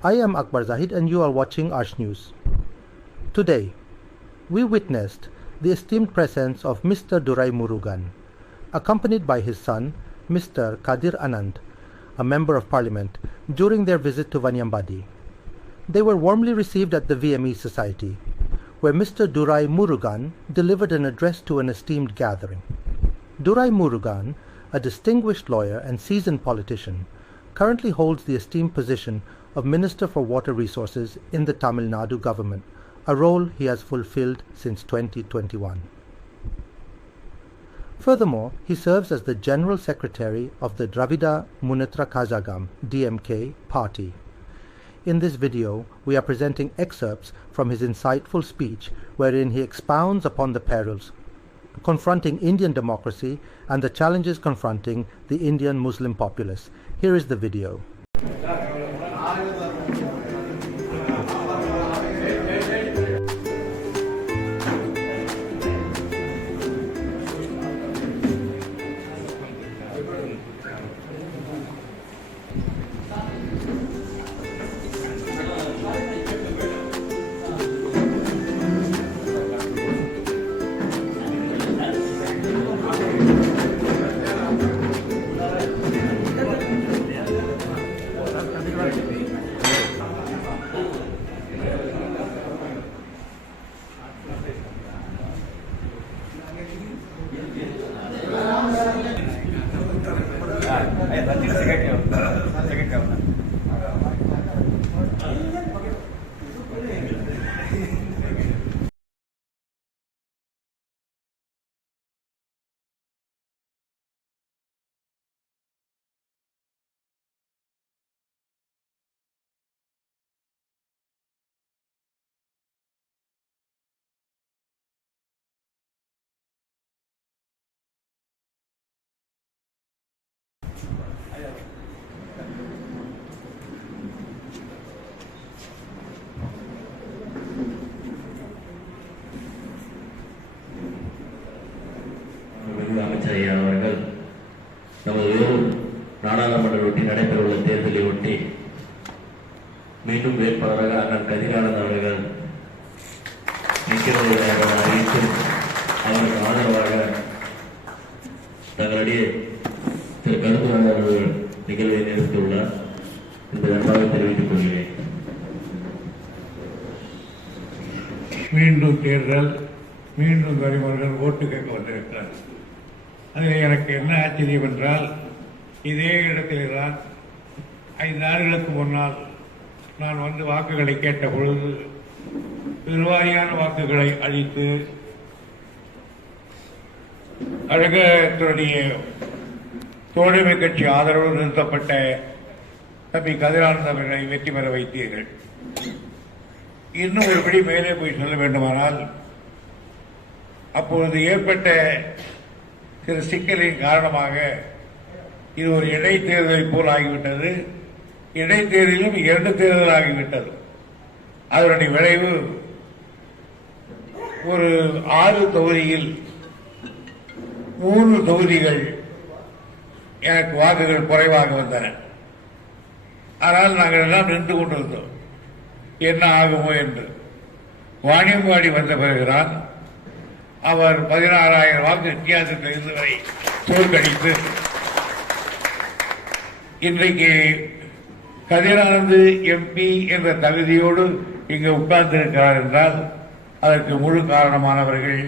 I am Akbar Zahid and you are watching Arch News. Today, we witnessed the esteemed presence of Mr. Durai Murugan, accompanied by his son, Mr. Kadir Anand, a Member of Parliament, during their visit to Vaniambadi. They were warmly received at the VME Society, where Mr. Durai Murugan delivered an address to an esteemed gathering. Durai Murugan, a distinguished lawyer and seasoned politician, currently holds the esteemed position of Minister for Water Resources in the Tamil Nadu government, a role he has fulfilled since 2021. Furthermore, he serves as the General Secretary of the Dravida Munnetra Kazhagam (DMK) party. In this video, we are presenting excerpts from his insightful speech wherein he expounds upon the perils confronting Indian democracy and the challenges confronting the Indian Muslim populace. Here is the video. அமைச்சரையா அவர்கள் நமது நாடாளுமன்ற ஒட்டி நடைபெறவுள்ள தேர்தலை ஒட்டி மீண்டும் வேட்பாளராக அண்ணன் கதிரானந்த் அவர்கள் நிற்கிறவர்களாக அறிவித்து அவருக்கு ஆதரவாக தங்களுடைய திரு கருத்துராஜ் அவர்கள் நிகழ்வை நிறுத்தியுள்ளார் என்பதை நன்றாக தெரிவித்துக் கொள்கிறேன். மீண்டும் தேர்தல், மீண்டும் கரிமர்கள் ஓட்டு கேட்க வந்திருக்கிறார். அதில் எனக்கு என்ன ஆச்சரியம் என்றால், இதே இடத்தில்தான் 5 ஆண்டுகளுக்கு முன்னால் நான் வந்து வாக்குகளை கேட்ட பொழுது பெருவாரியான வாக்குகளை அளித்து அழகத்துடைய தோழமை கட்சி ஆதரவு நிறுத்தப்பட்ட தம்பி கதிரானந்த் அவர்களை வெற்றி பெற வைத்தீர்கள். இன்னும் ஒருபடி மேலே போய் சொல்ல வேண்டுமானால், அப்பொழுது ஏற்பட்ட சில சிக்கலின் காரணமாக இது ஒரு இடைத்தேர்தல் போல் ஆகிவிட்டது. இடைத்தேர்தலும் 2 தேர்தல் ஆகிவிட்டது. அதனுடைய விளைவு ஒரு 6 தொகுதியில் 3 தொகுதிகள் எனக்கு வாக்குகள் குறைவாக வந்தன. ஆனால் நாங்கள் எல்லாம் நின்று கொண்டிருந்தோம், என்ன ஆகுமோ என்று. வாணியம்பாடி வந்த பிறகுதான் அவர் 16,000 வாக்கு வித்தியாசத்தில் இருந்தவரை தோற்கடித்து இன்றைக்கு கதிரானந்த் எம்பி என்ற தகுதியோடு இங்கு உட்கார்ந்திருக்கிறார் என்றால் அதற்கு முழு காரணமானவர்கள்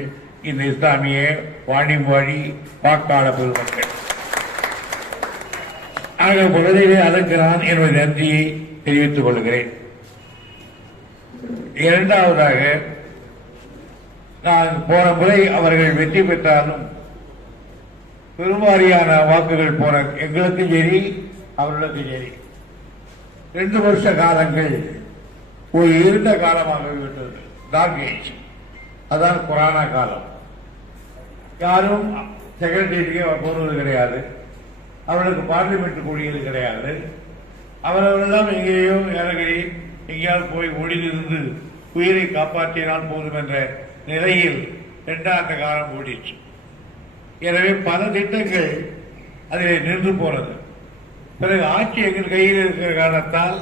இந்த இஸ்லாமிய வாணியம்பாடி வாக்காளர் பெருமக்கள். ஆக முதலிலே அழைக்கிறான் என்பதை நன்றியை தெரிவித்துக் கொள்கிறேன். இரண்டாவதாக, நான் போன முறை அவர்கள் வெற்றி பெற்றாலும் பெருவாரியான வாக்குகள் போன எங்களுக்கும் சரி அவர்களுக்கும் சரி 2 வருஷ காலங்கள் ஒரு இருண்ட காலமாக விட்டது. டார்க் ஏஜ், அதான் கொரோனா காலம். யாரும் செக்ரட்டரியேட்டுக்கே போவது கிடையாது, அவர்களுக்கு பார்லிமெண்ட் கூடியது கிடையாது. அவரவர்களெல்லாம் எங்கேயோ இறங்கி எங்கேயாவது போய் ஒளிந்திருந்து உயிரை காப்பாற்றினால் போதும் என்ற நிலையில் 2 ஆண்டு காலம் ஓடிச்சு. எனவே பல திட்டங்கள் அதில் நின்று போனது. பிறகு ஆட்சி எங்கள் கையில் இருக்கிற காரணத்தால்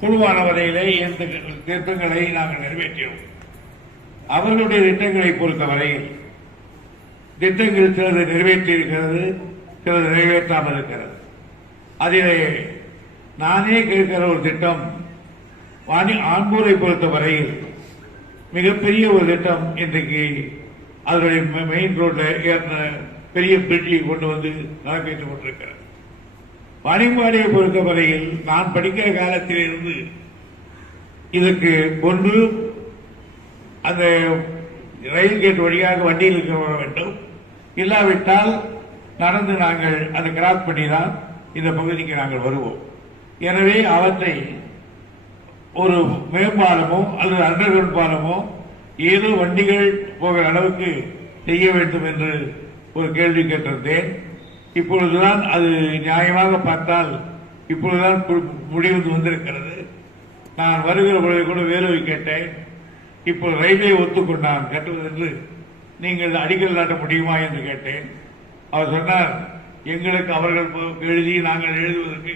குழுவான வரையிலே திட்டங்களை நாங்கள் நிறைவேற்றினோம். அவர்களுடைய திட்டங்களை பொறுத்தவரையில் திட்டங்கள் சிலது நிறைவேற்றியிருக்கிறது, சிலது நிறைவேற்றாமல் இருக்கிறது. அதிலே நானே கேட்கிற ஒரு திட்டம் ஆண்பூரை பொறுத்தவரையில் மிகப்பெரிய ஒரு திட்டம். இன்றைக்கு அதனுடைய மெயின் ரோட்ல பெரிய பிரிட்ஜை கொண்டு வந்து நிறைவேற்றிக் கொண்டிருக்கிறது. வாணியம்பாடியை பொறுத்தவரையில் நான் படிக்கிற காலத்திலிருந்து இதற்கு கொண்டு அந்த ரயில் கேட் வழியாக வண்டியில் இருக்க வேண்டும், இல்லாவிட்டால் நடந்து நாங்கள் அதை கிராஸ் பண்ணி தான் இந்த பகுதிக்கு நாங்கள் வருவோம். எனவே அவற்றை ஒரு மேம்பாலமோ அல்லது அண்டர்கிரவுண்ட் பாலமோ ஏதோ வண்டிகள் போகிற அளவுக்கு செய்ய வேண்டும் என்று ஒரு கேள்வி கேட்டிருந்தேன். இப்பொழுதுதான் அது நியாயமாக பார்த்தால் இப்பொழுதுதான் முடிவு வந்திருக்கிறது. நான் வருகிற பொழுது கூட வேலுவை கேட்டேன். இப்போ ரயில்வே ஒத்துக்கொண்டான் கட்டுவதென்று நீங்கள் அடிக்கல் நாட்ட முடியுமா என்று கேட்டேன். அவர் சொன்னார், எங்களுக்கு அவர்கள் எழுதி நாங்கள் எழுதுவதற்கு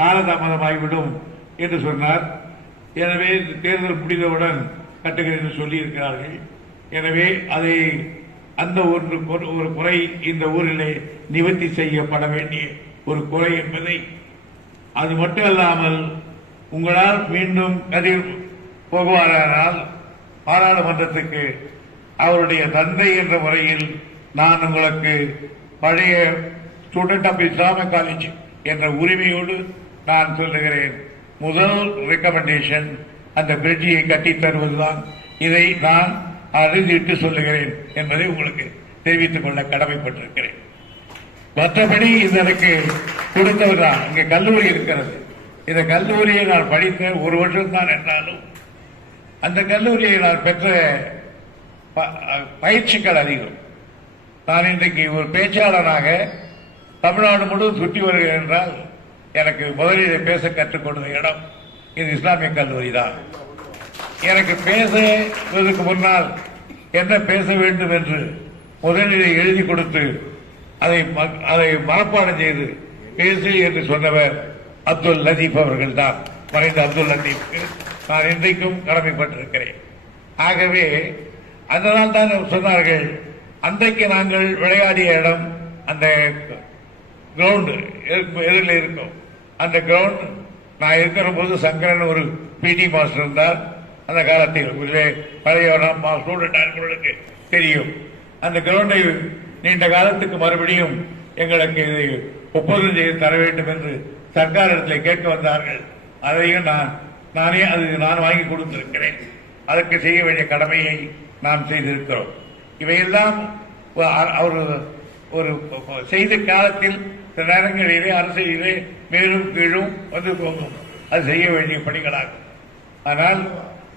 காலதாமதமாகிவிடும் என்று சொன்னார். எனவே தேர்தல் முடிந்தவுடன் கட்டுகிறேன் என்று சொல்லியிருக்கிறார்கள். எனவே அதை அந்த ஒரு குறை இந்த ஊரிலே நிவர்த்தி செய்யப்பட வேண்டிய ஒரு குறை என்பதை, அது மட்டுமல்லாமல் உங்களால் மீண்டும் கதிர் போகுவாரானால் பாராளுமன்றத்துக்கு அவருடைய தந்தை என்ற முறையில் நான் உங்களுக்கு பழைய ஸ்டூடெண்ட் ஆஃப் இஸ்லாமிக் காலேஜ் என்ற உரிமையோடு நான் சொல்லுகிறேன். முதல் ரெக்கமெண்டேஷன் அந்த பிரிட்ஜியை கட்டித் தருவதுதான். இதை நான் அறிந்திட்டு சொல்லுகிறேன் என்பதை உங்களுக்கு தெரிவித்துக் கொள்ள கடமைப்பட்டிருக்கிறேன். மற்றபடி இதற்கு கொடுத்தவர் தான். இங்கே கல்லூரி இருக்கிறது. இந்த கல்லூரியை நான் படித்த ஒரு வருஷம் தான் என்றாலும் அந்த கல்லூரியை நான் பெற்ற பயிற்சிகள் அதிகம். நான் இன்றைக்கு ஒரு பேச்சாளராக தமிழ்நாடு முழுவதும் சுற்றி வருகிறேன் என்றால் எனக்கு முதலில் பேச கற்றுக் கொடுத்த இடம் இது இஸ்லாமிய கல்லூரி தான். எனக்கு பேசுவதற்கு முன்னால் என்ன பேச வேண்டும் என்று முதலில் எழுதி கொடுத்து அதை மனப்பாடம் செய்து பேசு என்று சொன்னவர் அப்துல் லத்தீப் அவர்கள் தான். மறைந்த அப்துல் லத்தீப்க்கு நான் இன்றைக்கும் கடமைப்பட்டிருக்கிறேன். ஆகவே அதனால் தான் சொன்னார்கள், அன்றைக்கு நாங்கள் விளையாடிய இடம் அந்த கிரவுண்ட் எதிரில் இருக்கும். அந்த கிரவுண்ட் நான் இருக்கிற போது சங்கரன் ஒரு பிடி மாஸ்டர் இருந்தார். அந்த காலத்தில் பழைய ஸ்டூடெண்ட் தெரியும். அந்த கிரவுண்டை நீண்ட காலத்துக்கு மறுபடியும் எங்களுக்கு இதை ஒப்புதல் செய்து தர வேண்டும் என்று சர்க்காரிடத்தில் கேட்க வந்தார்கள். அதையும் நான் வாங்கி கொடுத்திருக்கிறேன். அதற்கு செய்ய வேண்டிய கடமையை நாம் செய்திருக்கிறோம். இவையெல்லாம் அவர் ஒரு செய்த காலத்தில் சில நேரங்களிலே அரசியலே மேலும் கீழும் வந்து போகும். அது செய்ய வேண்டிய பணிகளாகும். ஆனால்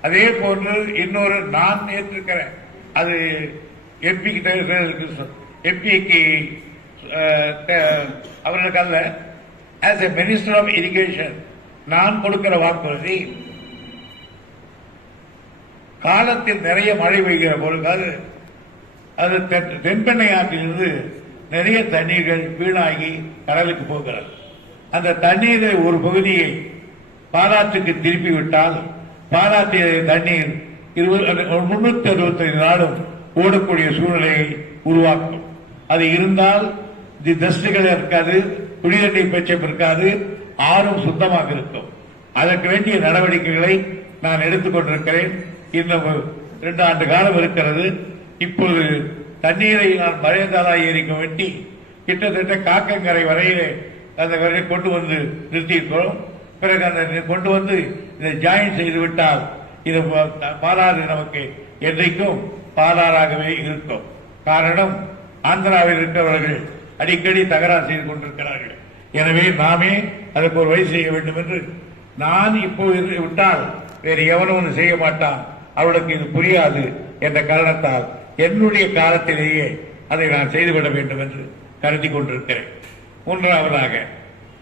அதே போன்று இன்னொரு நான் ஏற்றிருக்கிறேன். அது எம்பிக்கு அவர்களுக்கு அல்ல, as a minister of irrigation நான் கொடுக்கிற வாக்குறுதி, காலத்தில் நிறைய மழை பெய்கிற பொழுது அது தென்பெண்ணை ஆற்றிலிருந்து நிறைய தண்ணீர்கள் வீணாகி கடலுக்கு போகிறது. அந்த தண்ணீரை ஒரு பகுதியை பாலாற்றுக்கு திருப்பி விட்டால் பாலாற்றிய தண்ணீர் 365 நாளும் ஓடக்கூடிய சூழ்நிலையை உருவாக்கும். அது இருந்தால் தஸ்டுகள் இருக்காது, குடிநீர் பிரச்சனை இருக்காது, ஆறும் சுத்தமாக இருக்கும். அதற்கு வேண்டிய நடவடிக்கைகளை நான் எடுத்துக்கொண்டிருக்கிறேன். இன்னும் 2 ஆண்டு காலம் இருக்கிறது. இப்போது தண்ணீரை நான் மழைதாரா ஏரிக்க வெட்டி கிட்டத்தட்ட காக்கங்கரை வரையிலே அந்த வரையை கொண்டு வந்து நிறுத்தியிருக்கிறோம். பிறகு அந்த கொண்டு வந்து இதை ஜாயின் செய்துவிட்டால் இது பாலாறு நமக்கு என்றைக்கும் பாலாறாகவே இருக்கும். காரணம், ஆந்திராவில் இருக்கிறவர்கள் அடிக்கடி தகராறு செய்து கொண்டிருக்கிறார்கள். எனவே நாமே அதற்கு ஒரு வழி செய்ய வேண்டும் என்று நான் இப்போது விட்டால் வேறு எவனும் செய்ய மாட்டான், அவளுக்கு இது புரியாது என்ற காரணத்தால் என்னுடைய காலத்திலேயே அதை நான் செய்துவிட வேண்டும் என்று கருதி கொண்டிருக்கிறேன். மூன்றாவதாக,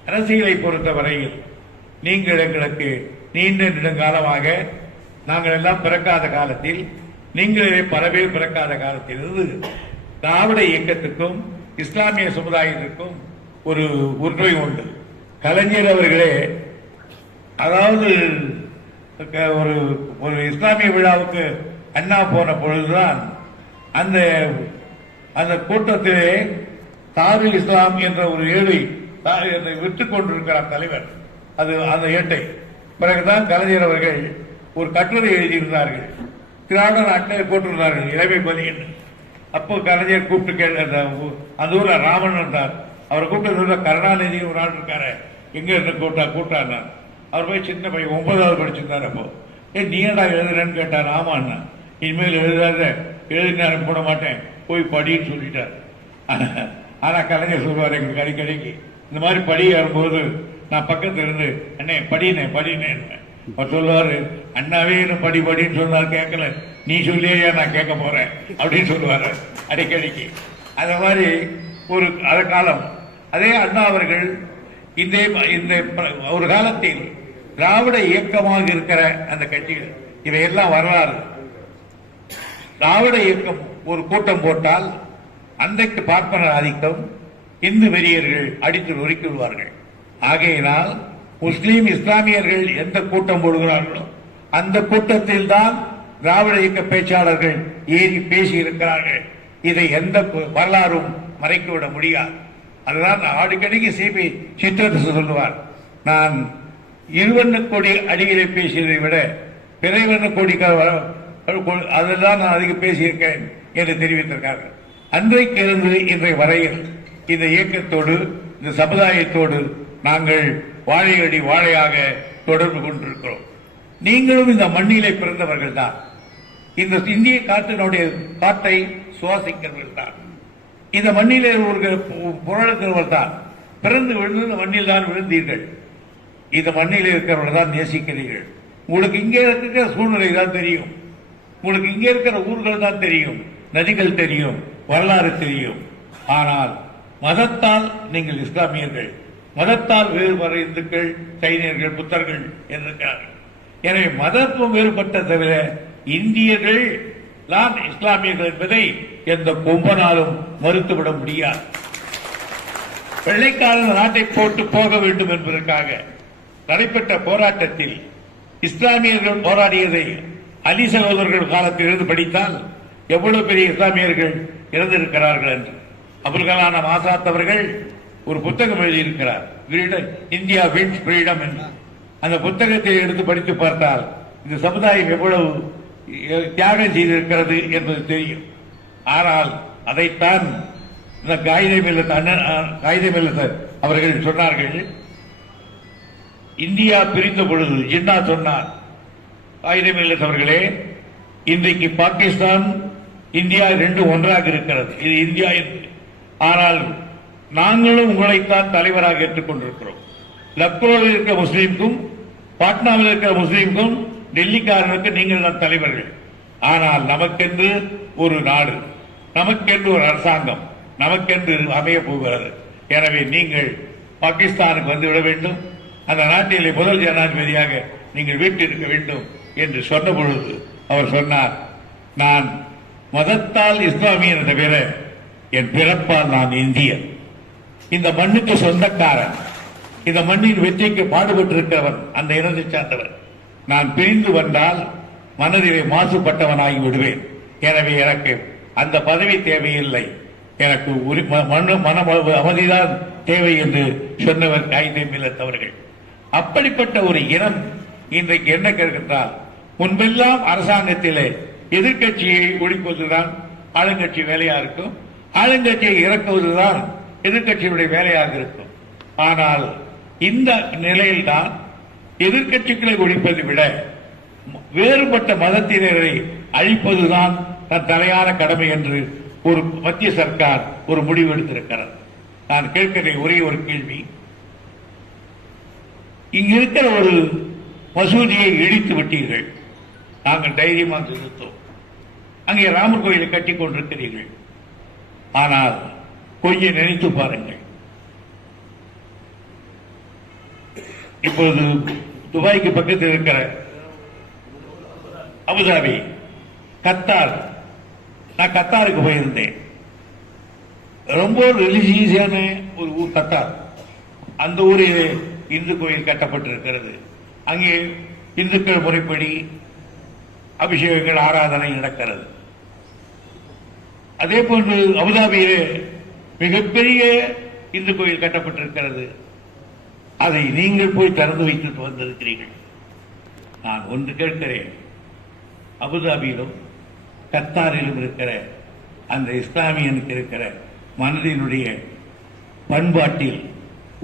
அரசியலை பொறுத்தவரையில் நீங்கள் எங்களுக்கு நீண்ட நெடுங்காலமாக நாங்கள் எல்லாம் பிறக்காத காலத்தில், நீங்களே பல பேர் பிறக்காத காலத்தில் இருந்து திராவிட இயக்கத்துக்கும் இஸ்லாமிய சமுதாயத்திற்கும் ஒரு ஒற்றுமை உண்டு. கலைஞர் அவர்களே அதாவது ஒரு ஒரு இஸ்லாமிய விழாவுக்கு அண்ணா போன பொழுதுதான் அந்த அந்த கூட்டத்திலே தாருல் இஸ்லாம் என்ற ஒரு ஏழை விட்டுக் கொண்டிருக்கிறார் தலைவர். அது அந்த ஏட்டை பிறகுதான் கலைஞர் அவர்கள் ஒரு கட்டுரை எழுதியிருந்தார்கள். திராவிட நாட்டை போட்டிருந்தார்கள் இளமை பலி என்று. அப்போ கலைஞர் கூப்பிட்டு அந்த ஊர்ல ராமன் இருந்தார். அவரை கூப்பிட்டு கருணாநிதி ஒரு நாள் இருக்காரு, எங்க இருந்து கூட்டார். அவர் போய் சின்ன பையன் 9வது படிச்சிருந்தார். அப்போ நீ ஏன்டா எழுதுறேன்னு கேட்டார். ஆமாண்ணா, இனிமேல் எழுதாத, எழுதினாலும் போட மாட்டேன், போய் படின்னு சொல்லிட்டார். ஆனா கலைஞர் சொல்லுவார் எங்களுக்கு அடிக்கடிக்கு, இந்த மாதிரி படி வரும்போது நான் பக்கத்துல இருந்து அண்ணே படினேன் அவர் சொல்லுவாரு, அண்ணாவே படி படின்னு சொன்னார், கேட்கல, நீ சொல்லியே நான் கேட்க போறேன் அப்படின்னு சொல்லுவாரு அடிக்கடிக்கு. அந்த மாதிரி ஒரு காலம். அதே அண்ணா அவர்கள் இந்த ஒரு காலத்தில் திராவிட இயக்கமாக இருக்கிற அந்த கட்சிகள் இவையெல்லாம் வரலாறு. திராவிட இயக்கம் ஒரு கூட்டம் போட்டால் அன்றைக்கு பார்ப்பனர் ஆதிக்கம், இந்து வெறியர்கள் அடித்து நொறுக்கி விடுவார்கள். ஆகையினால் முஸ்லீம் இஸ்லாமியர்கள் எந்த கூட்டம் போடுகிறார்களோ அந்த கூட்டத்தில் தான் திராவிட இயக்க பேச்சாளர்கள் ஏறி பேசி இருக்கிறார்கள். இதை எந்த வரலாறும் மறைத்துவிட முடியாது. அதுதான் அடிக்கடிக்கு சிபி சித்திரத்தை சொல்லுவார், நான் இருவண்ண கொடி அடிகளை பேசியதை விட பிறைவண்ண கொடி அதெல்லாம் நான் அதிக பேசியிருக்கேன் என்று தெரிவித்திருக்கார்கள். அன்றைக்கு இருந்து இன்றைய வரையில் இந்த இயக்கத்தோடு இந்த சமுதாயத்தோடு நாங்கள் வாழையடி வாழையாக தொடர்பு கொண்டிருக்கிறோம். நீங்களும் இந்த மண்ணிலே பிறந்தவர்கள் தான், இந்த இந்திய காற்றினுடைய காற்றை சுவாசிக்கிறவர்கள் தான், இந்த மண்ணிலே ஒரு புரளுக்கிறவர்கள் தான், பிறந்து விழுந்து இந்த மண்ணில் தான் விழுந்தீர்கள், இந்த மண்ணில் இருக்கிறவர்கள் தான் நேசிக்கிறீர்கள். உங்களுக்கு இங்கே இருக்கிற சூழ்நிலை தான் தெரியும், உங்களுக்கு இங்கே இருக்கிற ஊர்கள் தான் தெரியும், நதிகள் தெரியும், வரலாறு தெரியும். ஆனால் மதத்தால் நீங்கள் இஸ்லாமியர்கள், மதத்தால் வேறுபட இந்துக்கள், சைனியர்கள், புத்தர்கள் என்றிருக்கிறார்கள். எனவே மதத்துவம் வேறுபட்ட தவிர இந்தியர்கள் தான் இஸ்லாமியர்கள் என்பதை எந்த கொம்பனாலும் மறுத்துவிட முடியாது. வெள்ளைக்காரன் நாட்டை போட்டு போக வேண்டும் என்பதற்காக நடைபெற்ற போராட்டத்தில் இஸ்லாமியர்கள் போராடியதை அலி சகோதரர்கள் காலத்தில் இருந்து படித்தால் எவ்வளவு பெரிய இஸ்லாமியர்கள் இறந்திருக்கிறார்கள் என்று. அபுல் கலாம் ஆசாத் அவர்கள் ஒரு புத்தகம் எழுதியிருக்கிறார், இந்தியா வின்ஸ் ஃப்ரீடம் என்று. அந்த புத்தகத்தை எடுத்து படித்து பார்த்தால் இந்த சமுதாயம் எவ்வளவு தியாகம் செய்திருக்கிறது என்பது தெரியும். ஆனால் அதைத்தான் இந்த காகிதமில்லத் அவர்கள் சொன்னார்கள். இந்தியா பிரிந்த பொழுது ஜின்னா சொன்னார், காகிதமில்லத் அவர்களே, இன்றைக்கு பாகிஸ்தான் இந்தியா ரெண்டும் ஒன்றாக இருக்கிறது, இது இந்தியா என்று. ஆனால் நாங்களும் உங்களைத்தான் தலைவராக ஏற்றுக்கொண்டிருக்கிறோம். லக்னோவில் இருக்கிற முஸ்லீமுக்கும் பாட்னாவில் இருக்கிற முஸ்லீமுக்கும் டெல்லிக்காரனுக்கு நீங்கள் தான் தலைவர்கள். ஆனால் நமக்கென்று ஒரு நாடு, நமக்கென்று ஒரு அரசாங்கம், நமக்கென்று அமைய போகிறது. எனவே நீங்கள் பாகிஸ்தானுக்கு வந்துவிட வேண்டும், அந்த நாட்டிலே முதல் ஜனாதிபதியாக நீங்கள் வீட்டிருக்க வேண்டும் என்று சொன்ன பொழுது அவர் சொன்னார், நான் மதத்தால் இஸ்லாமியன் தவிர என் பிறப்பால் நான் இந்தியன், இந்த மண்ணுக்கு சொந்தக்காரன், இந்த மண்ணின் வெற்றிக்கு பாடுபட்டிருக்கிறவன், அந்த இனத்தை சார்ந்தவர். நான் பிரிந்து வந்தால் மனதிலே மாசுபட்டவனாகி விடுவேன். எனவே எனக்கு அந்த பதவி தேவையில்லை, எனக்கு மன அமைதிதான் தேவை என்று சொன்னவர் காகிதமில்லத் அவர்கள். அப்படிப்பட்ட ஒரு இனம் இன்றைக்கு என்ன கேட்கின்றால், முன்பெல்லாம் அரசாங்கத்திலே எதிர்கட்சியை ஒழிப்பதுதான் ஆளுங்கட்சி வேலையா இருக்கும், ஆளுங்கட்சியை இறக்குவதுதான் எதிர்கட்சியுடைய வேலையாக இருக்கும். ஆனால் இந்த நிலையில்தான் எதிர்கட்சிகளை ஒழிப்பதை விட வேறுபட்ட மதத்தினரை அழிப்பதுதான் தன் தலையான கடமை என்று ஒரு மத்திய சர்க்கார் ஒரு முடிவு எடுத்திருக்கிறது. நான் கேட்கிற ஒரே ஒரு கேள்வி, இங்க இருக்கிற ஒரு மசூதியை இடித்து விட்டீர்கள், நாங்கள் தைரியமாக செலுத்தோம், அங்கே ராமர் கோயிலை கட்டிக் கொண்டிருக்கிறீர்கள். ஆனால் கொஞ்சம் நினைத்து பாருங்கள், இப்பொழுது துபாய்க்கு பக்கத்தில் இருக்கிற அபுதாபி, கத்தார், நான் கத்தாருக்கு போயிருந்தேன். ரொம்ப ரிலிஜியஸான ஒரு ஊர் கத்தார். அந்த ஊரில் இந்து கோயில் கட்டப்பட்டிருக்கிறது. அங்கே இந்துக்கள் முறைப்படி அபிஷேகங்கள் ஆராதனை நடக்கிறது. அதே போன்று அபுதாபியிலே மிகப்பெரிய இந்து கோயில் கட்டப்பட்டிருக்கிறது. அதை நீங்கள் போய் திறந்து வைத்து வந்திருக்கிறீர்கள். நான் ஒன்று கேட்கிறேன், அபுதாபியிலும் கத்தாரிலும் இருக்கிற அந்த இஸ்லாமியனுக்கு இருக்கிற மனதினுடைய பண்பாட்டில்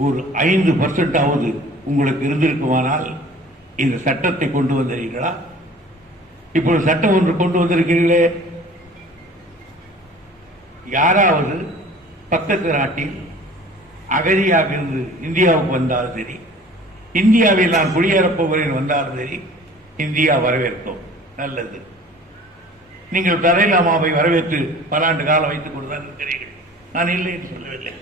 ஒரு 5% உங்களுக்கு இருந்திருக்குமானால் இந்த சட்டத்தை கொண்டு வந்தீர்களா? இப்பொழுது சட்டம் ஒன்று கொண்டு வந்திருக்கிறீர்களே, யாராவது பக்கத்து நாட்டில் அகதியாக இருந்து இந்தியாவுக்கு வந்தாலும் சரி, இந்தியாவில் நான் குடியேறப்போகிறேன் வந்தாலும் சரி, இந்தியா வரவேற்கும். நல்லது. நீங்கள் தலைலாமாவை வரவேற்று பல ஆண்டு காலம் வைத்துக் கொண்டுதான் இருக்கிறீர்கள். நான் இல்லை என்று சொல்லவில்லை.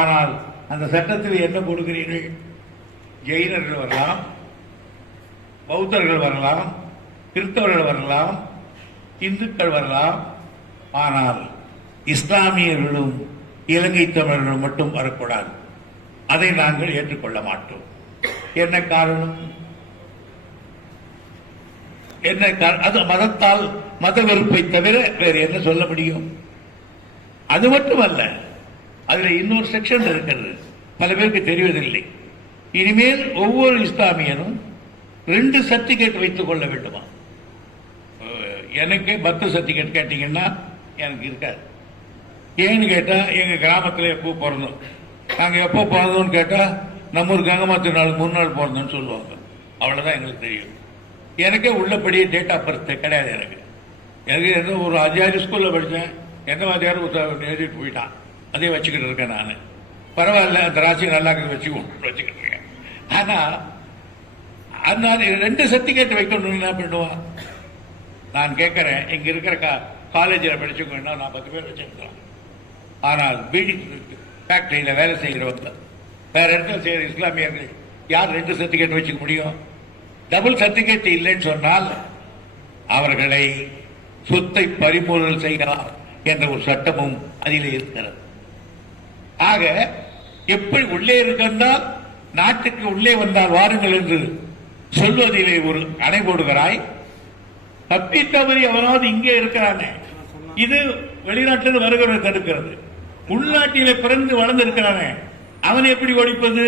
ஆனால் அந்த சட்டத்தில் என்ன கொடுக்கிறீர்கள்? ஜெயினர்கள் வரலாம், பௌத்தர்கள் வரலாம், கிறிஸ்தவர்கள் வரலாம், இந்துக்கள் வரலாம். ஆனால் இஸ்லாமியர்களும் இலங்கை தமிழர்களும் மட்டும் வரக்கூடாது. அதை நாங்கள் ஏற்றுக்கொள்ள மாட்டோம். என்ன காரணம்? என்ன அது மதத்தால் மத வெறுப்பை தவிர வேறு என்ன சொல்ல முடியும்? அது மட்டுமல்ல, அதில் இன்னொரு செக்ஷன் இருக்கிறது, பல பேருக்கு தெரிவதில்லை. இனிமேல் ஒவ்வொரு இஸ்லாமியனும் 2 சர்டிபிகேட் வைத்துக் கொள்ள வேண்டுமா? எனக்கு 10 சர்டிபிகேட் கேட்டீங்கன்னா எனக்கு இருக்காது. ஏன்னு கேட்டா, எங்க கிராமத்தில் எப்போ பிறந்தோம், நாங்க எப்போ பிறந்தோம்னு கேட்டா நம்ம ஒரு கங்கமாத்து நாள் 3 நாள் பிறந்தோம்னு சொல்லுவாங்க. அவ்வளவுதான் எங்களுக்கு தெரியும். எனக்கே உள்ளபடி டேட் ஆஃப் பர்த் கிடையாது. எனக்கு ஏதோ ஒரு அஜாரி ஸ்கூல்ல படித்தேன், எந்த மாதிரியாரும் எழுதிட்டு போயிட்டான், அதே வச்சுக்கிட்டு இருக்கேன். நான் பரவாயில்ல, அந்த ராசி நல்லா வச்சுக்கிட்டு இருக்கேன். ஆனா அதனால 2 சர்டிபிகேட் வைக்கணும் என்ன பண்ணுவான்? நான் கேட்கிறேன், இங்க இருக்கிற காலேஜில் படிச்சுக்கணும்னா நான் 10 பேர் வச்சிருக்கலாம். ஆனால் பீடி ஃபேக்டரியில் வேலை செய்கிறவங்க, வேற இடத்துல செய்கிற இஸ்லாமியர்கள் யார் 2 சர்டிபிகேட் வச்சுக்க முடியும்? டபுள் சர்டிபிகேட் இல்லைன்னு சொன்னால் அவர்களை சொத்தை பறிமுதல் செய்யலாம் என்ற ஒரு சட்டமும் அதிலே இருக்கிறது. ஆக எப்படி உள்ளே இருக்கின்றால் நாட்டுக்கு உள்ளே வந்தால் வாருங்கள் என்று சொல்வதிலே ஒரு அணை போடுகிறாய். தப்பி தவறி அவனாவது இங்கே இருக்கிறானே, இது வெளிநாட்டிலிருந்து வருகிறதை தடுக்கிறது. உள்நாட்டிலே பிறந்து வளர்ந்து இருக்கிறானே, அவனை எப்படி ஒழிப்பது?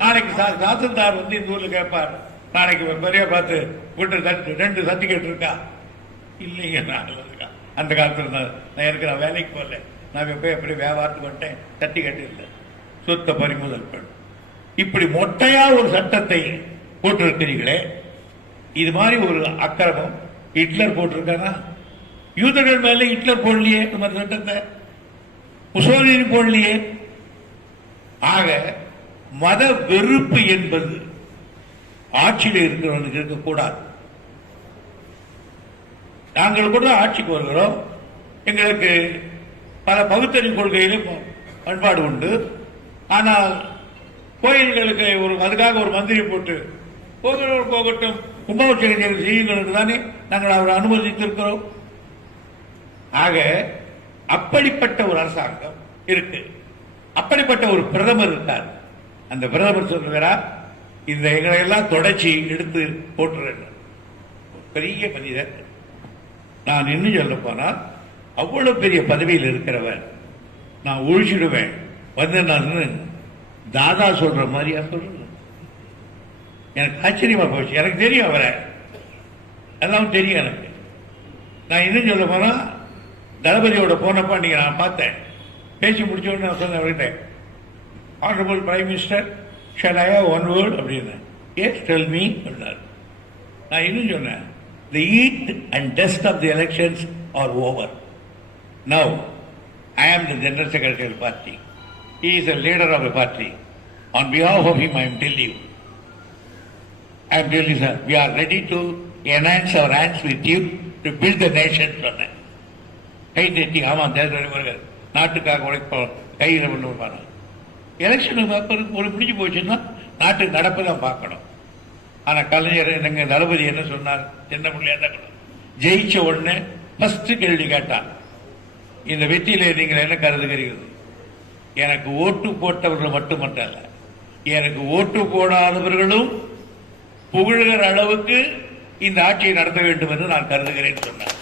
நாளைக்கு தாசில்தார் வந்து இந்த ஊர்ல கேட்பார், நாளைக்கு பெரிய பார்த்து வீட்டு 2 சர்டிபிகேட் இருக்கா? இல்லைங்க, அந்த காலத்தில் நான் இருக்கிற வேலைக்கு போகல, நான் எப்படி வியாபாரத்துக்கு வந்துட்டேன், சர்டிபிகேட் இல்லை, சொத்த பறிமுதல் பண்ண. இப்படி மொட்டையா ஒரு சட்டத்தை போட்டிருக்கிறீர்களே, இது மாதிரி ஒரு அக்கிரமம் ஹிட்லர் போட்டிருக்கானா? யூதர்கள் மேலே ஹிட்லர் போடலையே இந்த மாதிரி சட்டத்தை, முசோலினி போடலையே. ஆக மத வெறுப்பு என்பது ஆட்சியில் இருக்கிறவனுக்கு இருக்கக்கூடாது. நாங்கள் கூட ஆட்சிக்கு வருகிறோம், எங்களுக்கு பல பகுத்தறிவு கொள்கையிலும் பண்பாடு உண்டு. ஆனால் கோயில்களுக்கு அதுக்காக ஒரு மந்திரி போட்டு போகட்டும் கும்பாபிஷேகம் செய்யுங்களுக்கு தானே நாங்கள் அவரை அனுமதித்திருக்கிறோம். ஆக அப்படிப்பட்ட ஒரு அரசாங்கம் இருக்கு, அப்படிப்பட்ட ஒரு பிரதமர் இருக்கார். அந்த பிரதமர் சொல்லுகிறார், இந்த எங்களை எல்லாம் தொடர்ச்சி எடுத்து போட்டுறேன். பெரிய மனிதர். நான் இன்னும் சொல்ல போனால் அவ்வளவு பெரிய பதவியில் இருக்கிறவன் நான் ஒழிச்சிடுவேன் வந்து நான் தாதா சொல்ற மாதிரியா சொல்றேன். எனக்கு ஆச்சரியமா போச்சு. எனக்கு தெரியும் அவரை, எல்லாம் தெரியும் எனக்கு. நான் இன்னும் சொல்ல போனா தளபதியோட போனப்ப நீங்க நான் பார்த்தேன், பேசி முடிச்ச உடனே நான் சொன்னேன் அவர்கிட்ட, honourable prime minister shall I have one word அப்படின்னு. எஸ் டெல் மீ அப்படின்னாரு. நான் இன்னும் சொன்னேன், the heat and dust of the elections are over. Now I am the general secretary of the party. He is a leader of the party. On behalf of him I am telling you, sir, we are ready to enhance our hands with you to build the nation. சொன்னேன். கை தட்டி ஆமா தேர்தல் நாட்டுக்காக உழைப்போம் கையில் கொண்டு வருவாங்க. எலெக்ஷனுக்கு ஒரு பிடிச்சி போச்சுன்னா நாட்டுக்கு நடப்பதான் பார்க்கணும். ஆனா கலைஞர் எங்க தளபதி என்ன சொன்னார், சின்ன பிள்ளையா தான் ஜெயிச்ச உடனே ஃபர்ஸ்ட் கேள்வி கேட்டான், இந்த வெற்றியில நீங்கள் என்ன கருதுகிறீர்கள்? எனக்கு ஓட்டு போட்டவர்கள் மட்டுமல்ல, எனக்கு ஓட்டு போடாதவர்களும் புகழுகிற அளவுக்கு இந்த ஆட்சியை நடத்த வேண்டும் என்று நான் கருதுகிறேன் சொன்னார்.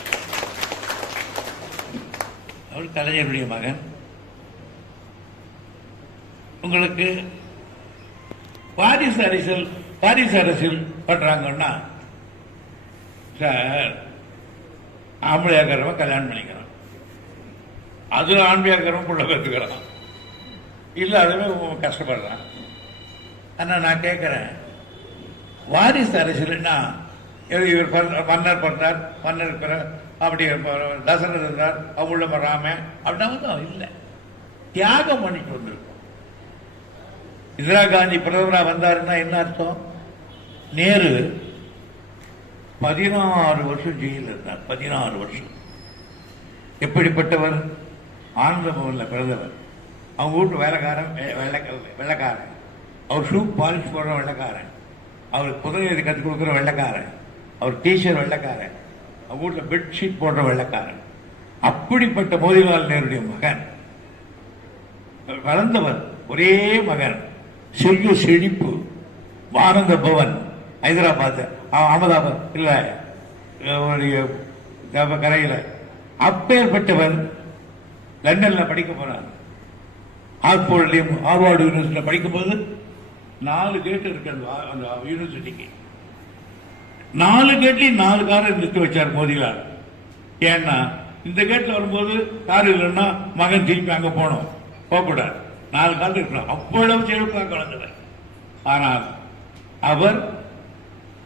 அவர் கலைஞருடைய மகன். உங்களுக்கு வாரிசு அரசியல் பண்றாங்கன்னா சார், ஆம்பளையாக்கிறவன் கல்யாணம் பண்ணிக்கிறான், அது ஆண்மையாக்கிறவன் புள்ள கற்றுக்கிறான், இல்லாதவே கஷ்டப்படுறான். ஆனா நான் கேட்கிறேன், வாரிசு அரசியல்னா இவர் மன்னர் பண்றார், மன்னர் அப்படி தசரதன் இருந்தார், அவங்க ராம அப்படின்னா இல்லை, தியாகம் பண்ணிட்டு வந்திருக்கோம். இந்திரா காந்தி பிரதமராக வந்தாருன்னா என்ன அர்த்தம்? நேரு 16 வருஷம் ஜெயிலில் இருந்தார். 16 வருஷம். எப்படிப்பட்டவர்? ஆனந்த பவன்ல பிறந்தவர். அவங்க வீட்டு வேலைக்காரன் வெள்ளைக்காரன், அவர் ஷூ பாலிஷ் போடுற வெள்ளைக்காரன், அவர் குதிரை கற்றுக் கொடுக்குற வெள்ளைக்காரன், அவர் டீச்சர் வெள்ளைக்காரன், அவங்க வீட்டில் பெட்ஷீட் போடுற வெள்ளைக்காரன். அப்படிப்பட்ட மோதிலால் நேருடைய மகன் வளர்ந்தவர். ஒரே மகன், செல்வ செழிப்பு, ஆனந்த பவன், ஹைதராபாத், அகமதாபாத் இல்ல கரையில். அப்பேற்பட்டவர் லண்டன்ல படிக்க போறார். ஆக்ஸ்போர்ட்லயும் ஹார்வர்டு யூனிவர்சிட்டியில் படிக்கும் போது 4 கேட் இருக்கு அந்த யூனிவர்சிட்டிக்கு. 4 கேட்லயும் 4 காரை நிறுத்தி வச்சார் மோதிலால். ஏன்னா இந்த கேட்ல வரும்போது கார் இல்லைன்னா மகன் திருப்பி அங்க போனோம், போகக்கூடாது, 4 கால் இருக்கணும். அவ்வளவு செழிப்பாக கலந்தவர். ஆனால் அவர்,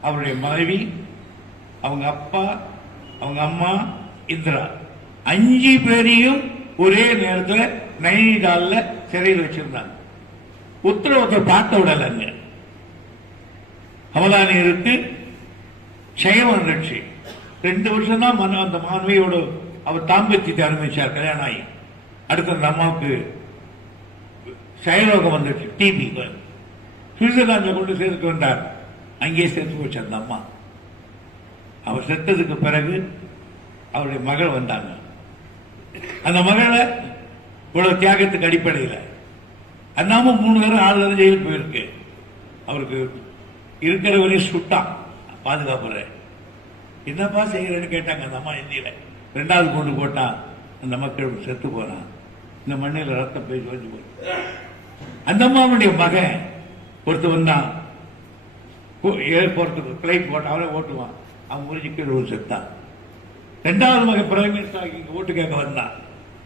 அவருடைய மனைவி, அவங்க அப்பா, அவங்க அம்மா, இந்திரா 5 பேரையும் ஒரே நேரத்தில் நைனிடால்ல சிறையில் வச்சிருந்தாங்க. ஒருத்தர் பார்க்க விடலைங்க. அவதானியருக்கு சைவம் ரட்சி 2 வருஷம் தான் அந்த மாணவியோட அவர் தாம்பத்தியத்தை அனுபவிச்சார். கல்யாணம் ஆகி அடுத்த அந்த அம்மாவுக்கு சயரோகம் வந்துச்சு, டிபி. சுவிட்சர்லாந்தில் கொண்டு சேர்த்து வந்தார், அங்கேயே சேர்த்து போச்சு அந்த அம்மா. அவர் செத்ததுக்கு பிறகு அவருடைய மகள் வந்தாங்க. அந்த மகளை இவ்வளவு தியாகத்துக்கு அடிப்படையில் அண்ணாம 3 தடவை 4 தடவை ஜெயிலுக்கு போயிருக்கு. அவருக்கு இருக்கிற வரையும் சுட்டான் பாதுகாப்புற. என்னப்பா செய்யறேன்னு கேட்டாங்க அந்த அம்மா இந்தியில. 2வது கொண்டு போட்டான், அந்த மக்கள் செத்து போனான். இந்த மண்ணில் ரத்தம் போய் வந்து போய் அந்த அம்மாவுடைய மகன் ஒருத்தர் வந்தான், ஏர்போர்ட்டுக்கு பிளைட் போட்டான், அவரே ஓட்டுவான், அவன் முறிஞ்சிக்கு ஒரு செத்தான். 2வது மகன் பிரைம் மினிஸ்டர் இங்க ஓட்டு கேட்க வந்தான்,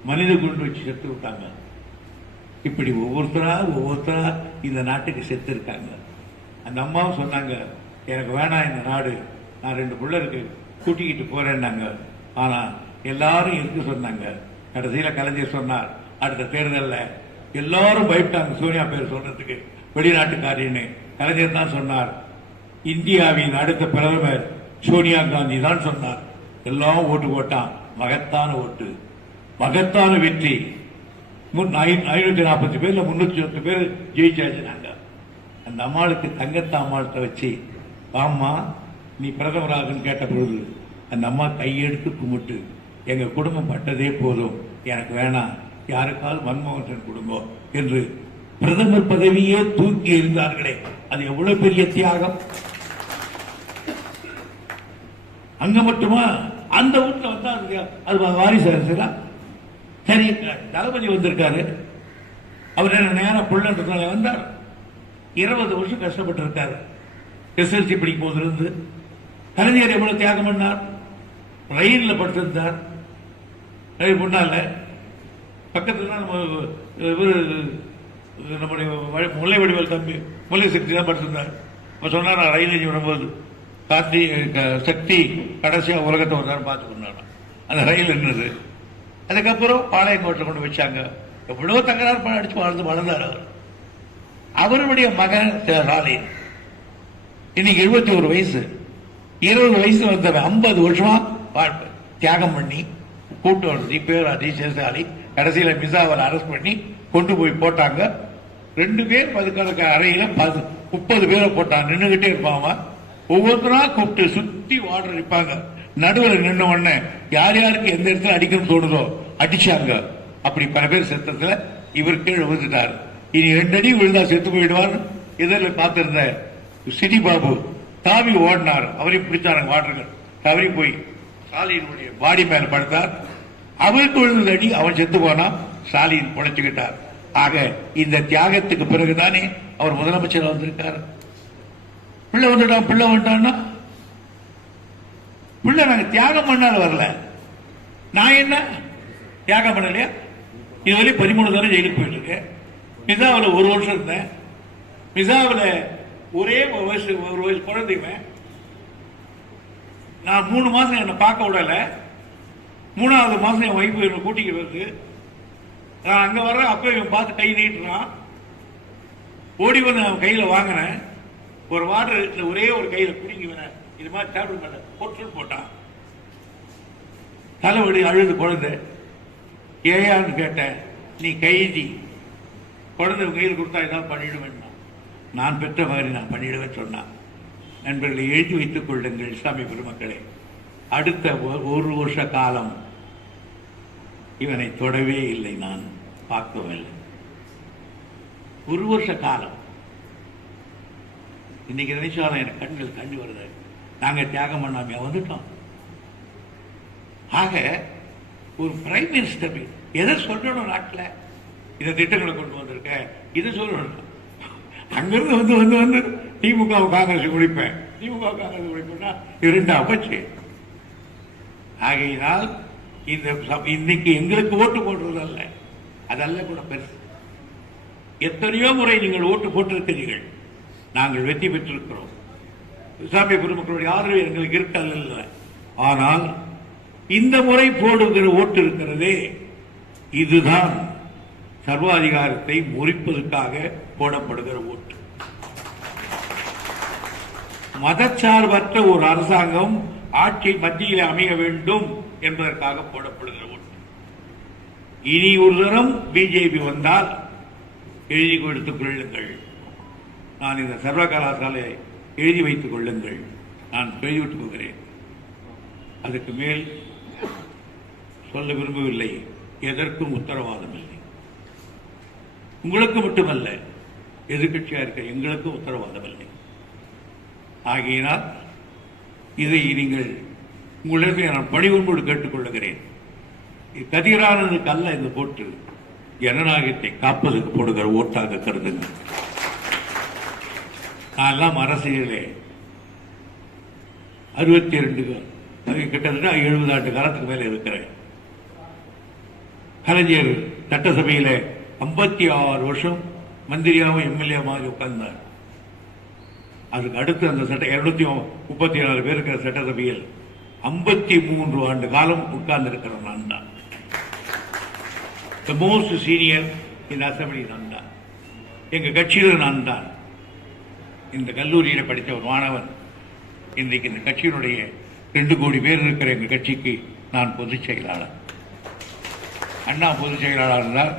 மனித குண்டு வச்சு செத்து விட்டாங்க. இப்படி ஒவ்வொருத்தரா இந்த நாட்டுக்கு செத்து இருக்காங்க. அந்த அம்மாவும் சொன்னாங்க, எனக்கு வேணாம் இந்த நாடு, நான் 2 பிள்ளைக்கு கூட்டிக்கிட்டு போறேன்னாங்க. ஆனா எல்லாரும் இருக்கு சொன்னாங்க. கடைசியில கலைஞர் சொன்னார், அடுத்த தேர்தலில் எல்லாரும் பயப்பட்டாங்க சோனியா பேர் சொல்றதுக்கு, வெளிநாட்டுக்காரின்னு. கலைஞர் தான் சொன்னார், இந்தியாவின் அடுத்த பிரதமர் சோனியா காந்தி தான் சொன்னார். எல்லாம் ஓட்டு போட்டான். மகத்தான ஓட்டு, மகத்தான வெற்றி. 540 பேர்ல 310 பேர் ஜெயிச்சாச்சு நாங்க. அந்த அம்மாளுக்கு தங்கத்த அம்மாளத்தை வச்சு, ஆமா நீ பிரதமராகன்னு கேட்ட பொழுது அந்த அம்மா கையெடுத்து கும்பிட்டு, எங்க குடும்பம் பட்டதே போதும், எனக்கு வேணாம், யாருக்காவது மன்மோகன் சிங் குடும்பம் என்று பிரதமர் பதவியே தூக்கி எறிந்தார்களே, அது எவ்வளவு பெரிய தியாகம். அங்க மட்டுமா, அந்த வீட்டுல வந்தா அது வாரிசு அரசியலா? சரி, தளபதி வந்திருக்காரு, அவர் என்ன நேரம் புள்ளன்றதுனால வந்தார். 20 வருஷம் கஷ்டப்பட்டு இருக்காரு. எஸ்எல்சி படிக்கும் போது இருந்து கலைஞர் எவ்வளவு தியாகம் பண்ணார். ரயில்ல படுத்திருந்தார், ரயில் முன்னால பக்கத்துல நம்முடைய முல்லை வடிவேல் தம்பி முல்லை சக்தி தான் படுத்திருந்தார். சொன்னார், நான் ரயில் விடும்போது காந்தி சக்தி கடைசியா உலகத்தை ஒரு நேரம் பார்த்து கொண்டாங்க. அந்த ரயில் என்னது. அதுக்கப்புறம் பாளையங்கோட்டில் கொண்டு வச்சாங்க. எவ்வளவு தகராறு அடிச்சு வளர்ந்தார் அவர். அவருடைய மகன் ஸ்டாலின் இன்னைக்கு 71 வயசு. 20 வயசுல வந்தவன் 50 வருஷமா தியாகம் பண்ணி கூட்டு வந்து பேராதி சேசாலி கடைசியில மிசாவில் அரெஸ்ட் பண்ணி கொண்டு போய் போட்டாங்க. 2 பேர் பதுக்க அறையில 30 பேரை போட்டான். நின்றுகிட்டே இருப்பாங்க. ஒவ்வொருத்தரா கூப்பிட்டு சுத்தி வாடர் இருப்பாங்க. நடுவில் நின்ன உடனே யார் யாருக்கு எந்த இடத்துல அடிக்கணும்னு தோணுதோ அடிச்சாங்க. அப்படி பல பேர் செத்ததுல இவர் கீழே விழுந்துட்டார். இனி 2 அடி விழுந்தா செத்து போயிடுவார். இதில் பார்த்திருந்த சிட்டி பாபு தாவி ஓடினார். அவரையும் பிடிச்சாங்க வாட்டர்கள். தவறி போய் ஸ்டாலினுடைய பாடி மேல படுத்தார். அவருக்கு விழுந்த அடி அவன் செத்து போனா, ஸ்டாலின் பொழைச்சுக்கிட்டார். ஆக இந்த தியாகத்துக்கு பிறகுதானே அவர் முதலமைச்சர் வந்திருக்காரு. பிள்ளை வந்துட்டான்னா பிள்ளை நாங்க தியாகம் பண்ணாலும் வரல. நான் என்ன தியாகம் பண்ணலையா? இதுவரை 13 தானே ஜெயிலுக்கு போயிட்டு இருக்கேன். மிசாவில் 1 வருஷம் இருந்தேன். மிசாவில் ஒரே ஒரு வயசு குழந்தைவன். நான் 3 மாசம் என்னை பார்க்க விடல. 3வது மாசம் என் வைப்பு என்னை கூட்டிக்கிட்டு வருது. நான் அங்க வர்ற அப்ப இவன் பார்த்து கை நீட்டுறான். ஓடி வந்து அவன் கையில வாங்கினேன். ஒரு வாட்டர் ஒரே ஒரு கையில குடிங்குவேன். இது மாதிரி டேப்லெட் மேல போட்டான். தலைவலி அழுது குழந்தை. ஏயான்னு கேட்டேன். நீ கைதி, குழந்தை கையில் கொடுத்தா ஏதாவது பண்ணிடுவேன். நான் பெற்ற மாதிரி நான் பண்ணிடுவேன் சொன்னான். நண்பர்களை எழுதி வைத்துக் கொள்ளுங்கள் இஸ்லாமிய பெருமக்களே. அடுத்த 1 வருஷ காலம் இவனை தொடவே இல்லை, நான் பார்க்கவில்லை. 1 வருஷ காலம். இன்னைக்கு நினைச்சாலும் எனக்கு கண்கள் தண்ணி வருது. நாங்க தியாகம் பண்ணாம வந்துட்டோம். ஆக ஒரு பிரைம் மினிஸ்டர் எதை சொல்லணும் நாட்டில்? இந்த திட்டங்களை கொண்டு வந்திருக்க, இது சொல்லணும். அங்கிருந்து வந்து வந்து வந்து திமுக காங்கிரஸ் குடிப்பேன், திமுக காங்கிரஸ் குடிப்பேன்னா 2 அப்பச்சு. ஆகையினால் இன்னைக்கு எங்களுக்கு ஓட்டு போடுறது அல்ல, அதல்ல கூட பெருசு. எத்தனையோ முறை நீங்கள் ஓட்டு போட்டிருக்கிறீர்கள், நாங்கள் வெற்றி பெற்றிருக்கிறோம். இஸ்லாமிய பெருமக்களுடைய ஆதரவு எங்களுக்கு இருக்கல்ல. ஆனால் இந்த முறை போடுகிற ஓட்டு இருக்கிறதே, இதுதான் சர்வாதிகாரத்தை முறிப்பதற்காக போடப்படுகிற ஓட்டு. மதச்சார்பற்ற ஒரு அரசாங்கம் ஆட்சி மத்தியில் அமைய வேண்டும் என்பதற்காக போடப்படுகிற ஓட்டு. இனி ஒரு தரம் பிஜேபி வந்தால் எழுதி கொடுத்துக் கொள்ளுங்கள். நான் இந்த சர்வ கலாசாலை எழுதி வைத்துக் கொள்ளுங்கள். நான் எழுதிவிட்டு போகிறேன். அதுக்கு மேல் சொல்ல விரும்பவில்லை. எதற்கும் உத்தரவாதம் இல்லை. உங்களுக்கு மட்டுமல்ல, எதிர்கட்சியா இருக்க எங்களுக்கும் உத்தரவாதம் இல்லை. ஆகையினால் இதை நீங்கள் உங்களுக்கு நான் பணிவன்போடு கேட்டுக் கொள்ளுகிறேன். கதிரானதுக்கு அல்ல இந்த போட்டு, ஜனநாயகத்தை காப்பதற்கு போடுகிற ஓட்டாக கருதுங்கள். நான் எல்லாம் அரசியலே 62 கிட்டத்தட்ட 70 ஆண்டு காலத்துக்கு மேல இருக்கிறேன். கலைஞர் சட்டசபையில 56 வருஷம் மந்திரியாவும் எம்எல்ஏவாக உட்கார்ந்தார். அதுக்கு அடுத்து அந்த 234 பேர் இருக்கிற சட்டசபையில் 53 ஆண்டு காலம் உட்கார்ந்து இருக்கிற நான் தான். தி மோஸ்ட் சீனியர் இந்த அசம்பிளி நான் தான். எங்க கட்சியில் நான் தான். இந்த கல்லூரியில் படித்த ஒரு மாணவன் இன்றைக்கு இந்த கட்சியினுடைய 2 கோடி பேர் இருக்கிற எங்க கட்சிக்கு நான் பொதுச் செயலாளர். அண்ணா பொதுச் செயலாளர் இருந்தார்,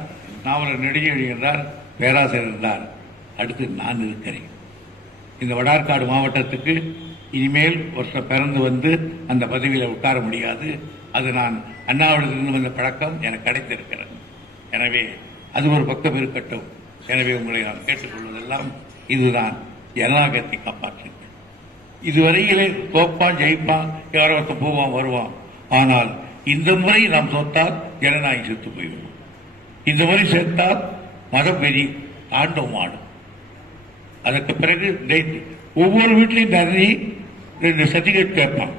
நாவலர் நெடுஞ்செழி இருந்தார், பேராசிரியர் இருந்தார். அடுத்து நான் இருக்கிறேன். இந்த வடார்காடு மாவட்டத்துக்கு இனிமேல் வருஷம் பிறந்து வந்து அந்த பதவியில் உட்கார முடியாது. அது நான் அண்ணாவிடத்திலிருந்து வந்த பழக்கம் எனக்கு கிடைத்திருக்கிறது. எனவே அது ஒரு பக்கம் இருக்கட்டும். எனவே உங்களை நான் கேட்டுக்கொள்வதெல்லாம் இதுதான், ஜனநாயகத்தை காப்பாற்றுங்கள். இதுவரையிலே தோப்பான் ஜெயிப்பான், யாரோ ஒருத்தன் போவான் வருவான். ஆனால் இந்த முறை நாம் தோத்தால் ஜனநாயகம் செத்து போய்விடும். இந்த முறை சேர்த்தால் மதம் வெறி ஆண்டோம் ஆடும். அதற்கு பிறகு ஒவ்வொரு வீட்லையும் தண்ணி 2 சர்டிபிகேட் கேட்பான்.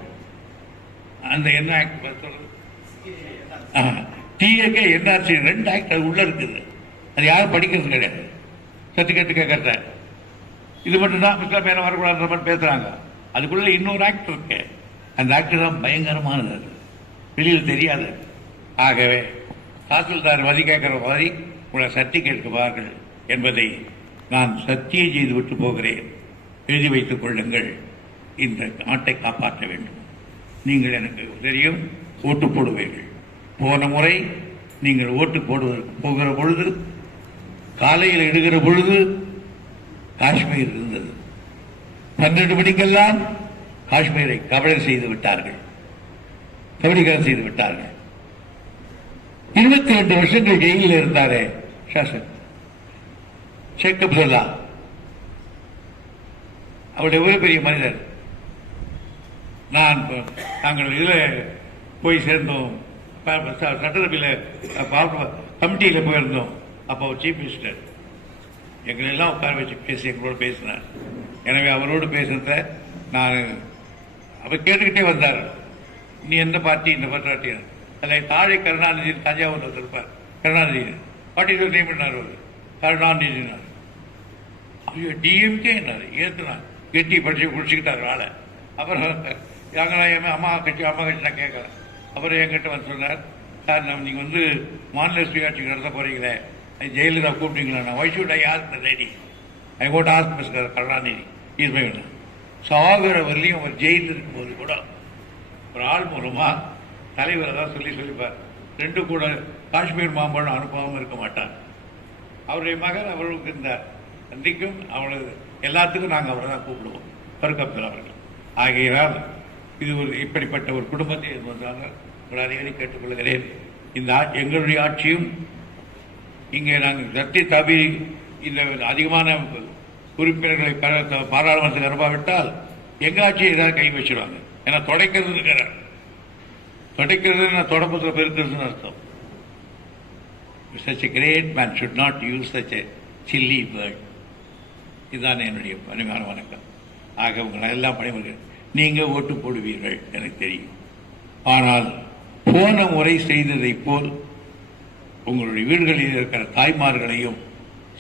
அந்த என்ன ஆக்ட் டிஏகே என்ஆர்சி 2 ஆக்ட் அது உள்ள இருக்குது. அது யாரும் படிக்கிறது கிடையாது. சர்டிபிகேட் கேட்கறத இது மட்டும்தான் இஸ்லாமிய வரக்கூடாதுன்ற மாதிரி பேசுறாங்க. அதுக்குள்ள இன்னொரு ஆக்ட் இருக்கு. அந்த ஆக்ட் தான் பயங்கரமானது, வெளியில் தெரியாது. ஆகவே தாசில்தார் வரி கேட்கிற மாதிரி உங்களை சர்டிபிகேட் பார்கள் என்பதை நான் சத்தியம் செய்து விட்டு போகிறேன். எழுதி வைத்துக் கொள்ளுங்கள். இந்த நாட்டை காப்பாற்ற வேண்டும். நீங்கள் எனக்கு தெரியும், ஓட்டு போடுவீர்கள். போன முறை நீங்கள் ஓட்டு போடுவதற்கு போகிற பொழுது, காலையில் எடுக்கிற பொழுது காஷ்மீர் இருந்தது. 12 மணிக்கெல்லாம் காஷ்மீரை கபலர் செய்து விட்டார்கள், கபலீகரம் செய்து விட்டார்கள். 22 வருஷங்கள் ஜெயிலில் இருந்தாரே ஷாசன் ஷேக் அப்துல்லா, அவருடைய ஒரு பெரிய மனிதர். நாங்கள் இதில் போய் சேர்ந்தோம், சட்டசபையில் கமிட்டியில் போயிருந்தோம். அப்போ சீஃப் மினிஸ்டர் எங்களெல்லாம் உட்கார வச்சு பேசி எங்களோட பேசினார். எனவே அவரோடு பேசுறத நான் அவர் கேட்டுக்கிட்டே வந்தார், நீ எந்த பார்ட்டி இந்த பார்ட்டி. அதில் தாழை கருணாநிதி தஞ்சாவூரில் இருப்பார். கருணாநிதி பார்ட்டி நேம் பண்ணார். அவர் கருணாநிதினார். ஐயோ டிஎம்கே என்னார், ஏற்றுனார். கெட்டி படிச்சு குடிச்சுக்கிட்டார் ஆளை. அப்புறம் நாங்கள் அம்மா கட்சி நான் கேட்குறேன். அப்புறம் என்கிட்ட வந்து சொன்னார், சார் நீங்கள் வந்து மாநில சுயாட்சி நடத்த போறீங்களே, ஜெயலலிதா கூப்பிட்டீங்களா? நான் why should I ask the lady? I got ask Mister Karunanidhi is my சாகர வரலையும் அவர் ஜெயிலில் இருக்கும்போது கூட ஒரு ஆள் மூலமா தலைவர் தான் சொல்லிப்பார், ரெண்டு கூட காஷ்மீர் மாம்பழம் அனுப்பாமல் இருக்க மாட்டார். அவருடைய மகன் அவர்களுக்கு இருந்தார். அன்றைக்கும் அவளது எல்லாத்துக்கும் நாங்கள் அவரை தான் கூப்பிடுவோம், ஃபருக் அப்துல்லா அவர்கள். ஆகையினால் இது ஒரு இப்படிப்பட்ட ஒரு குடும்பத்தை வந்தாங்க. ஒரு அடிக்கடி கேட்டுக்கொள்கிறேன், இந்த எங்களுடைய ஆட்சியும் இங்கே நாங்கள் சத்திய தவி இந்த அதிகமான உறுப்பினர்களை பாராளுமன்றத்தில் அனுப்பாவிட்டால் எங்கள் ஆட்சியை ஏதாவது கை வச்சிருவாங்க. ஏன்னா தொடைக்கிறது தொடப்பத்தில் பெருக்கிறதுன்னு அர்த்தம். Such a great man should not use such a silly word. இதுதான் என்னுடைய பணிவான வணக்கம். ஆக உங்களை எல்லாம் பணிபுரிகிறேன். நீங்கள் ஓட்டு போடுவீர்கள் எனக்கு தெரியும். ஆனால் போன முறை செய்ததை போல் உங்களுடைய வீடுகளில் இருக்கிற தாய்மார்களையும்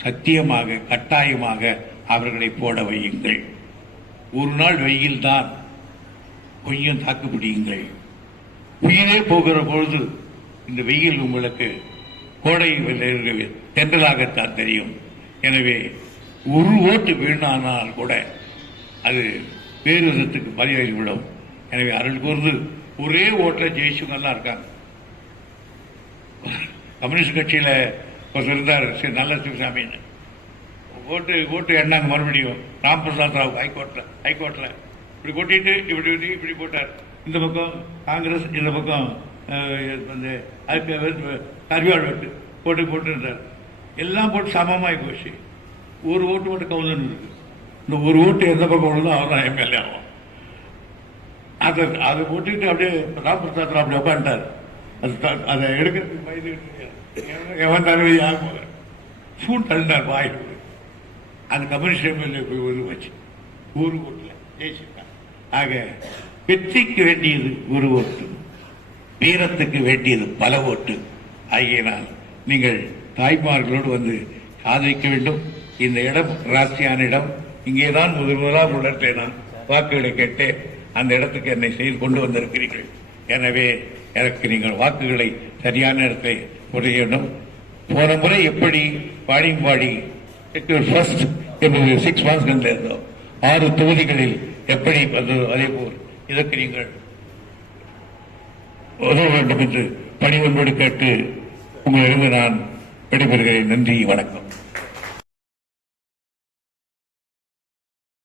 சத்தியமாக கட்டாயமாக அவர்களை போட வையுங்கள். ஒரு நாள் வெயில் தான், கொஞ்சம் தாக்கு பிடியுங்கள். உயிரே போகிற பொழுது இந்த வெயில் உங்களுக்கு கோடை தென்றலாகத்தான் தெரியும். எனவே ஒரு ஓட்டு வீணானால் கூட அது வேறு விதத்துக்கு பதிவாகிவிடும். எனவே அருள் கூர்ந்து ஒரே ஓட்டில் ஜெயிச்சவங்கெல்லாம் இருக்காங்க. கம்யூனிஸ்ட் கட்சியில் ஒருத்தர் இருந்தார், நல்ல சிவசாமின்னு. ஓட்டு எண்ணாங்க மறுபடியும் ராம் பிரசாத் ராவ் ஹைகோர்ட்டில் இப்படி கொட்டிட்டு இப்படி போட்டார். இந்த பக்கம் காங்கிரஸ், இந்த பக்கம் வந்து அதுக்கு கரிவாள் போட்டு இருந்தார். எல்லாம் போட்டு சமமாகி போச்சு. ஒரு ஓட்டு மட்டும் கவுந்தன் இருக்கு. இந்த ஒரு ஓட்டு எந்த பக்கம் உள்ளதோ அவர் தான் எம்எல்ஏ ஆகும். அதை போட்டுக்கிட்டு அப்படியே ராம் பிரசாத் ராவ் அப்படி உட்காந்துட்டார். அதை எடுக்கிறதுக்கு வயது எவன் தலைவி ஆகும் சூட் தள்ளினார் வாய். அந்த கம்யூனிஸ்ட் எம்எல்ஏ போய் ஒரு வச்சு ஒரு ஓட்டில் ஜெயிச்சிருக்காங்க. ஆக வெற்றிக்கு வேண்டியது ஒரு ஓட்டு, வீரத்துக்கு வேண்டியது பல ஓட்டு. ஆகியனால் நீங்கள் தாய்மார்களோடு வந்து ஆதரிக்க வேண்டும். இந்த இடம் ராசியான இடம். இங்கேதான் முதலாக உள்ளே நான் வாக்குகளை கேட்டு அந்த இடத்துக்கு என்னை செய்து கொண்டு வந்திருக்கிறீர்கள். எனவே எனக்கு நீங்கள் வாக்குகளை சரியான இடத்தை உடைய வேண்டும். போன முறை எப்படி வாடி ஃபர்ஸ்ட் என்பது 6 months இருந்தோம், 6 தொகுதிகளில் எப்படி வந்ததோ அதே போல் இதற்கு நீங்கள் உதவ வேண்டும் என்று பணிவன்போடு கேட்டு உங்களிடம் நான் விடைபெறுகிறேன். நன்றி, வணக்கம்.